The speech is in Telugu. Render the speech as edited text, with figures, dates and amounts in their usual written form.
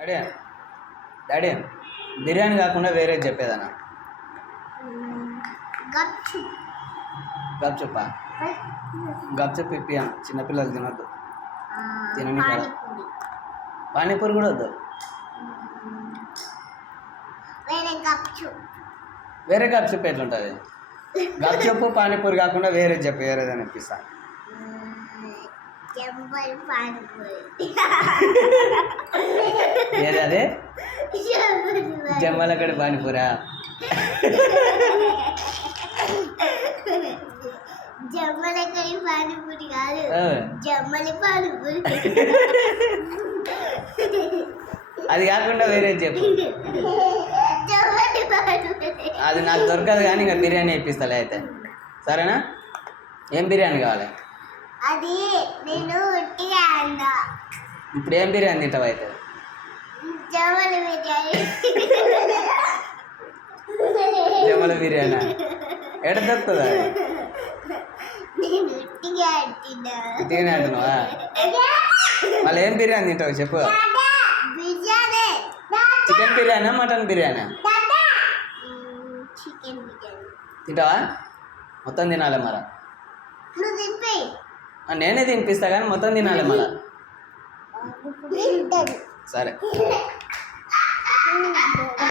డాడీ డాడీ బిర్యానీ కాకుండా వేరే చెప్పేదన్నా గప్చుప్పా గప్చుప్ ఇప్పియాను చిన్నపిల్లలు తినొద్దు తినని కదా పానీపూరి కూడా వద్దు వేరే గప్చుప్ ఎట్లుంటుంది గప్చుప్పు పానీపూరి కాకుండా వేరే చెప్పు వేరేదని ఇప్పిస్తా ఏది అదే జమ్మలకడి పానీపూరా జమ్మలకడి పానీపూరి కాదు జమ్మలి పానీపూరి అది కాకుండా వేరే చెప్పు అది నాకు దొరకదు కానీ ఇంకా బిర్యానీ ఇప్పిస్తాలే అయితే సరేనా ఏం బిర్యానీ కావాలి అది నేను ఉట్టిగా అన్నా ఇప్పుడు ఏం బిర్యానీ తింటావు అయితే జమ్మల బిర్యానీ జమ్మల బిర్యానీ ఎడ దొరుకుతుందా నేను ఉట్టిగా అంటున్నా ఉట్టిగానే అంటున్నావా మళ్ళీ ఏం బిర్యానీ తింటావు చెప్పు బిర్యానీ చికెన్ బిర్యానా మటన్ బిర్యానా చికెన్ బిర్యానీ తింటావా మొత్తం తినాలి మరా నువ్వు తింపి నేనే తినిపిస్తా కానీ మొత్తం తినాలి మళ్ళా సరే